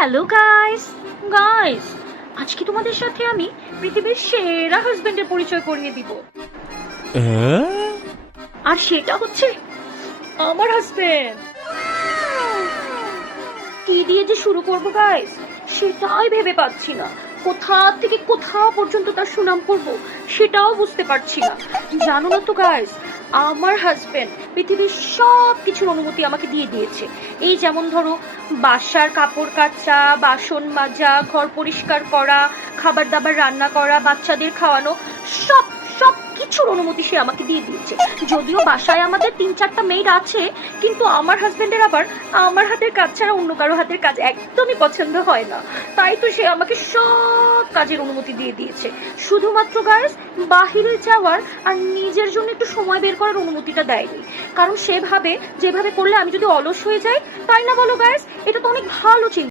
Hello guys guys আজকে তোমাদের সাথে আমি পৃথিবীর সেরা হাজবেন্ডের পরিচয় করিয়ে দিব। আর সেটা হচ্ছে আমার হাজবেন্ড। কি দিয়ে যে শুরু করবো গাইস সেটাই ভেবে পাচ্ছি না। কোথা থেকে কোথা পর্যন্ত তার সুনাম করবো সেটাও বুঝতে পারছি না। জানো না তো গাইস, আমার হাজবেন্ড পৃথিবীর সব কিছুর অনুমতি আমাকে দিয়ে দিয়েছে। এই যেমন ধরো বাসার কাপড় কাচা, বাসন মাজা, ঘর পরিষ্কার করা, খাবার দাবার রান্না করা, বাচ্চাদের খাওয়ানো, সব সব কিছুর অনুমতি সে আমাকে দিয়ে দিয়েছে। যদিও বাসায় আমাদের 3-4টা মেয়ের আছে, কিন্তু আমার হাজবেন্ডের আবার আমার হাতের কাজ ছাড়া অন্য কারো হাতের কাজ একদমই পছন্দ হয় না। তাই তো সে আমাকে সব কাজের অনুমতি দিয়ে দিয়েছে। শুধুমাত্র গাইস বাহিরে যাওয়ার আর নিজের জন্য একটু সময় বের করার অনুমতিটা দেয়নি। কারণ সে ভাবে যেভাবে করলে আমি যদি অলস হয়ে যাই, তাই না বলো গাইস? এটা তো অনেক ভালো চিন্তা।